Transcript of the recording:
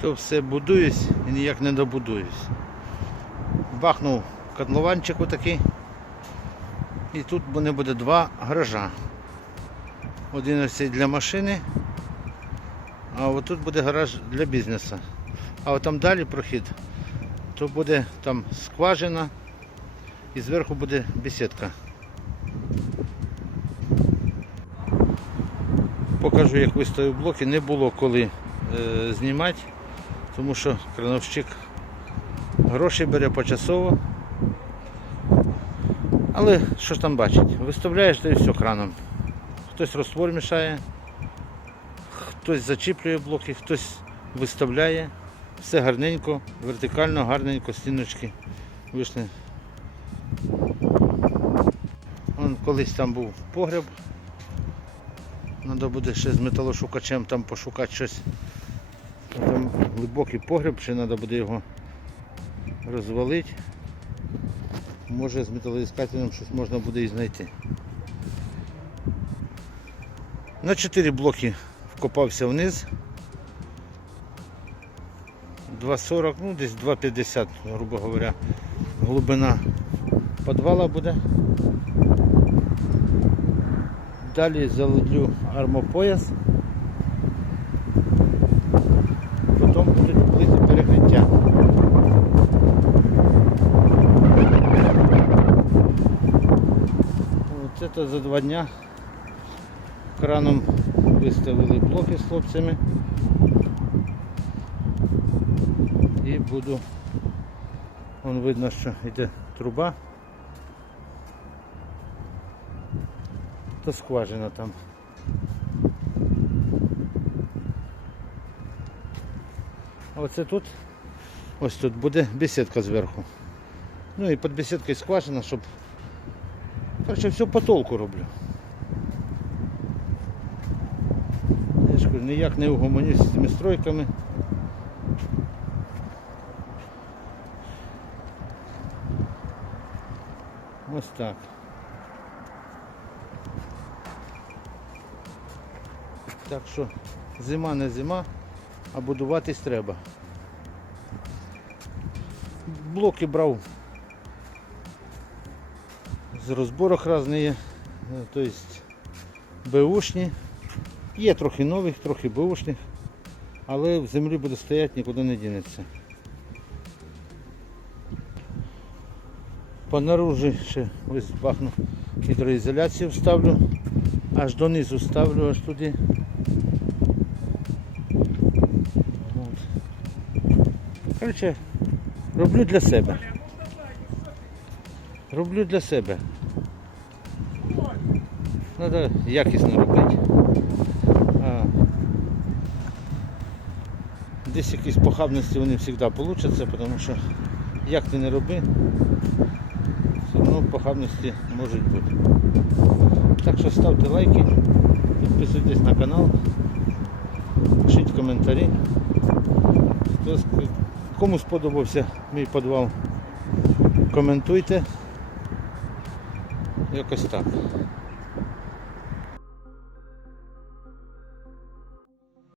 то все будуюсь і ніяк не добудуюсь. Бахнув котлованчик отакий. І тут буде, буде два гаража. Один ось цей для машини, а отут буде гараж для бізнесу. А от там далі прохід, то буде там скважина і зверху буде бесідка. Покажу, як виставив блоки. Не було коли е, знімати, тому що крановщик гроші бере почасово. Але що ж там бачить? Виставляєш та і все краном. Хтось розтвор мішає, хтось зачіплює блоки, хтось виставляє. Все гарненько, вертикально, гарненько, стіночки вийшли. Вон колись там був погреб. Треба буде ще з металошукачем там пошукати щось. Там глибокий погреб, ще треба буде його розвалити. Може з металоіскателем щось можна буде і знайти. На 4 блоки вкопався вниз. 2,40, ну десь 2,50, грубо говоря, глибина підвала буде. Далі заледлю армопояс. Це за два дня краном виставили блоки з хлопцями. І буду, вон видно, що йде труба. То скважина там. Оце тут, ось тут буде бесідка зверху. Ну і під бесідкою скважина, щоб Короче, все по толку роблю. Ніяк не угомонюсь з цими стройками. Ось так. Так що зима не зима, а будуватись треба. Блоки брав з розборок різні є. Тобто беушні. Є трохи нових, трохи беушних, але в землі буде стояти, нікуди не дінеться. По наружі ще ось бахну гідроізоляцію вставлю, аж донизу ставлю, аж туди. От. Коротше, роблю для себе. Роблю для себе. Треба якісно робити. Десь якісь похабності вони завжди получаться, тому що як ти не роби, все одно похабності можуть бути. Так що ставте лайки, підписуйтесь на канал, пишіть коментарі. Кому сподобався мій підвал, коментуйте. Якось так.